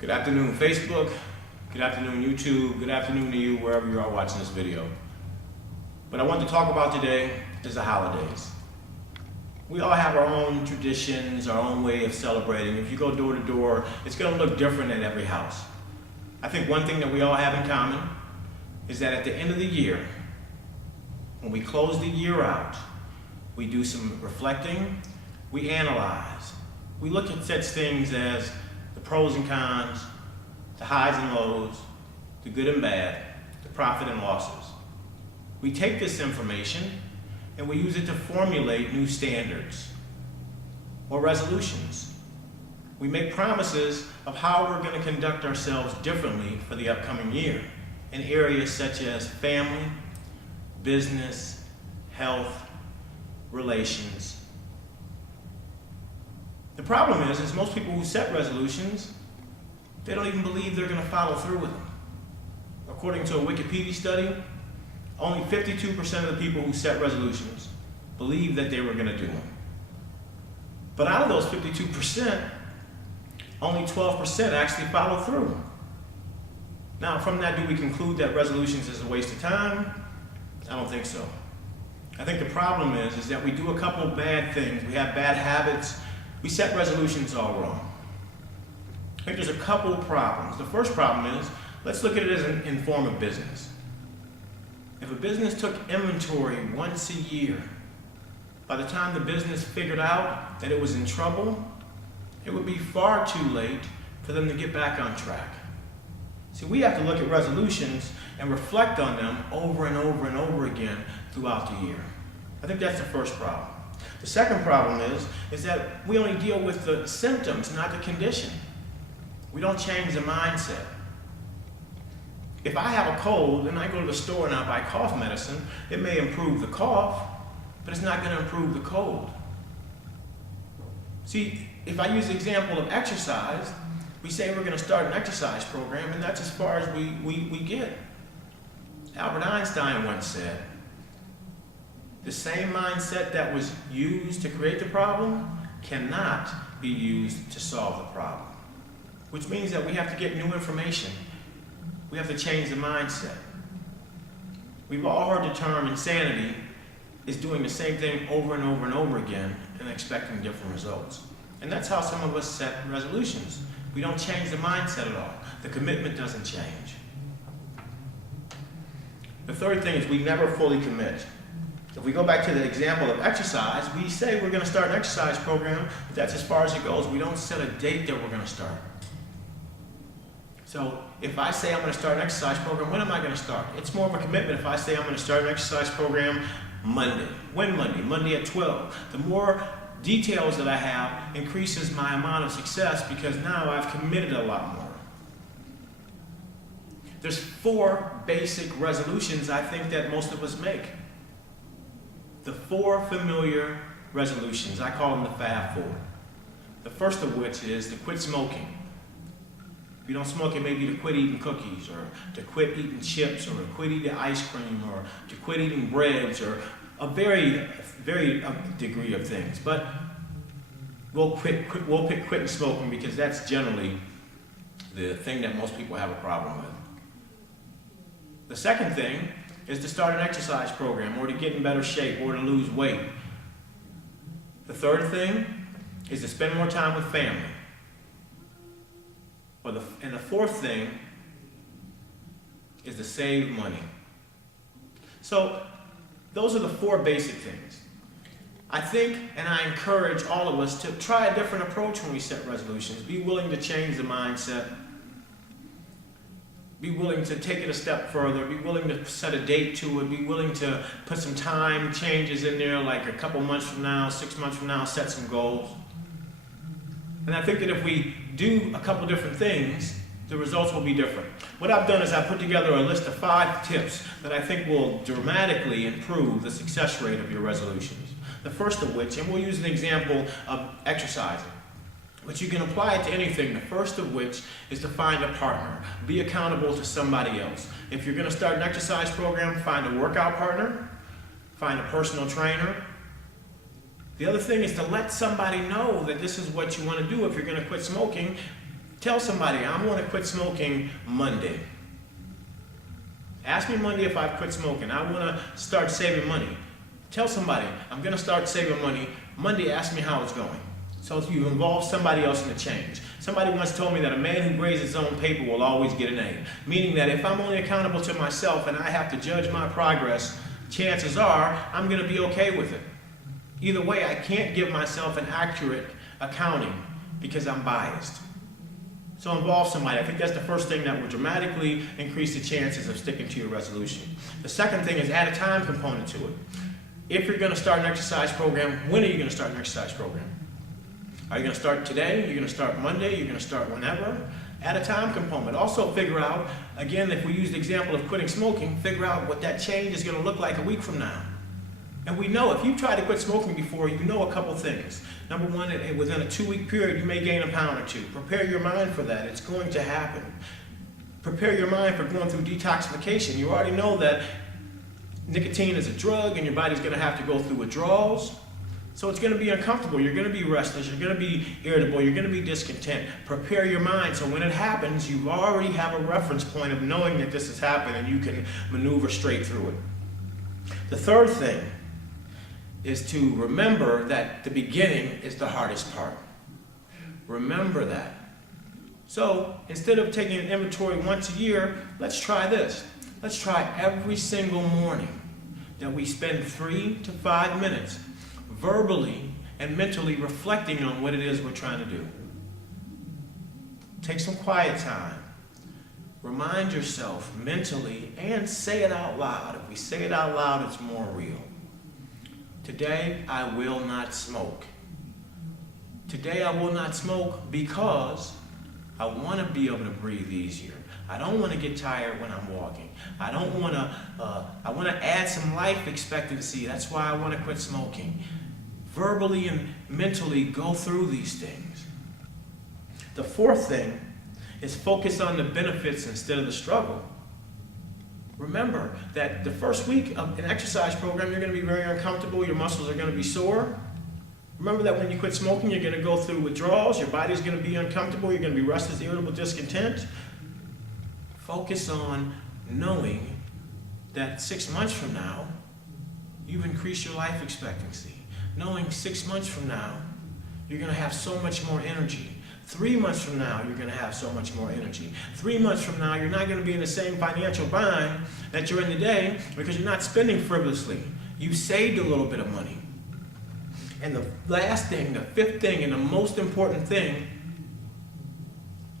Good afternoon, Facebook. Good afternoon, YouTube. Good afternoon to you, wherever you are watching this video. What I want to talk about today is the holidays. We all have our own traditions, our own way of celebrating. If you go door to door, it's going to look different in every house. I think one thing that we all have in common is that at the end of the year, when we close the year out, we do some reflecting, we analyze. We look at such things as the pros and cons, the highs and lows, the good and bad, the profit and losses. We take this information and we use it to formulate new standards or resolutions. We make promises of how we're going to conduct ourselves differently for the upcoming year in areas such as family, business, health, relations. The problem is most people who set resolutions, they don't even believe they're going to follow through with them. According to a Wikipedia study, only 52% of the people who set resolutions believe that they were going to do them. But out of those 52%, only 12% actually follow through. Now, from that, do we conclude that resolutions is a waste of time? I don't think so. I think the problem is that we do a couple of bad things. We have bad habits. We set resolutions all wrong. I think there's a couple of problems. The first problem is, let's look at it as in form of business. If a business took inventory once a year, by the time the business figured out that it was in trouble, it would be far too late for them to get back on track. See, we have to look at resolutions and reflect on them over and over and over again throughout the year. I think that's the first problem. The second problem is that we only deal with the symptoms, not the condition. We don't change the mindset. If I have a cold and I go to the store and I buy cough medicine, it may improve the cough, but it's not going to improve the cold. See, if I use the example of exercise, we say we're going to start an exercise program, and that's as far as we get. Albert Einstein once said, the same mindset that was used to create the problem cannot be used to solve the problem. Which means that we have to get new information. We have to change the mindset. We've all heard the term insanity is doing the same thing over and over and over again and expecting different results. And that's how some of us set resolutions. We don't change the mindset at all. The commitment doesn't change. The third thing is we never fully commit. If we go back to the example of exercise, we say we're going to start an exercise program, but that's as far as it goes. We don't set a date that we're going to start. So if I say I'm going to start an exercise program, when am I going to start? It's more of a commitment if I say I'm going to start an exercise program Monday. When Monday? Monday at 12. The more details that I have increases my amount of success because now I've committed a lot more. There's 4 basic resolutions I think that most of us make. The 4 familiar resolutions, I call them the Fab 4. The first of which is to quit smoking. If you don't smoke, it may be to quit eating cookies, or to quit eating chips, or to quit eating ice cream, or to quit eating breads, or a very degree of things. But we'll pick quitting smoking because that's generally the thing that most people have a problem with. The second thing is to start an exercise program, or to get in better shape, or to lose weight. The third thing is to spend more time with family. And the fourth thing is to save money. So those are the 4 basic things. I think, and I encourage all of us to try a different approach when we set resolutions. Be willing to change the mindset. Be willing to take it a step further. Be willing to set a date to it. Be willing to put some time changes in there, like a couple months from now, 6 months from now, set some goals. And I think that if we do a couple different things, the results will be different. What I've done is I've put together a list of 5 tips that I think will dramatically improve the success rate of your resolutions. The first of which, and we'll use an example of exercising, but you can apply it to anything. The first of which is to find a partner. Be accountable to somebody else. If you're going to start an exercise program, find a workout partner, find a personal trainer, The other thing is to let somebody know that this is what you want to do. If you're going to quit smoking, Tell somebody, I'm going to quit smoking Monday. Ask me Monday if I've quit smoking. I want to start saving money. Tell somebody, I'm going to start saving money. Monday, ask me how it's going. So you involve somebody else in the change. Somebody once told me that a man who grades his own paper will always get an A. Meaning that if I'm only accountable to myself and I have to judge my progress, chances are I'm going to be okay with it. Either way, I can't give myself an accurate accounting because I'm biased. So involve somebody. I think that's the first thing that will dramatically increase the chances of sticking to your resolution. The second thing is add a time component to it. If you're going to start an exercise program, when are you going to start an exercise program? Are you going to start today? You're going to start Monday? You're going to start whenever? Add a time component. Also figure out, again, if we use the example of quitting smoking, figure out what that change is going to look like a week from now. And we know if you've tried to quit smoking before, you know a couple things. Number one, within a 2-week period, you may gain a pound or two. Prepare your mind for that. It's going to happen. Prepare your mind for going through detoxification. You already know that nicotine is a drug and your body's going to have to go through withdrawals. So it's going to be uncomfortable. You're going to be restless. You're going to be irritable. You're going to be discontent. Prepare your mind so when it happens, you already have a reference point of knowing that this has happened and you can maneuver straight through it. The third thing is to remember that the beginning is the hardest part. Remember that. So instead of taking an inventory once a year, let's try this. Let's try every single morning that we spend 3 to 5 minutes verbally and mentally reflecting on what it is we're trying to do. Take some quiet time. Remind yourself mentally and say it out loud. If we say it out loud, it's more real. Today, I will not smoke. Today, I will not smoke because I want to be able to breathe easier. I don't want to get tired when I'm walking. I want to add some life expectancy. That's why I want to quit smoking. Verbally and mentally go through these things. The fourth thing is focus on the benefits instead of the struggle. Remember that the first week of an exercise program, you're going to be very uncomfortable. Your muscles are going to be sore. Remember that when you quit smoking, you're going to go through withdrawals. Your body's going to be uncomfortable. You're going to be restless, irritable, discontent. Focus on knowing that 6 months from now, you've increased your life expectancy. Knowing 6 months from now, you're going to have so much more energy. 3 months from now, you're going to have so much more energy. 3 months from now, you're not going to be in the same financial bind that you're in today because you're not spending frivolously. You saved a little bit of money. And the last thing, the fifth thing, and the most important thing,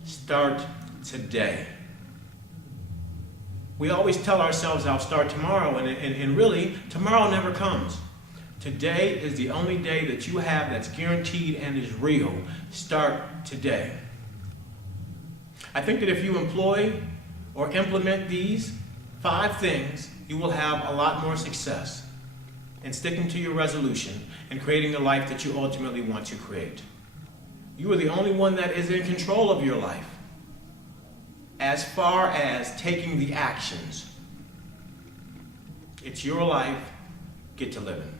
start today. We always tell ourselves, I'll start tomorrow, and really, tomorrow never comes. Today is the only day that you have that's guaranteed and is real. Start today. I think that if you employ or implement these 5 things, you will have a lot more success in sticking to your resolution and creating the life that you ultimately want to create. You are the only one that is in control of your life as far as taking the actions. It's your life. Get to living.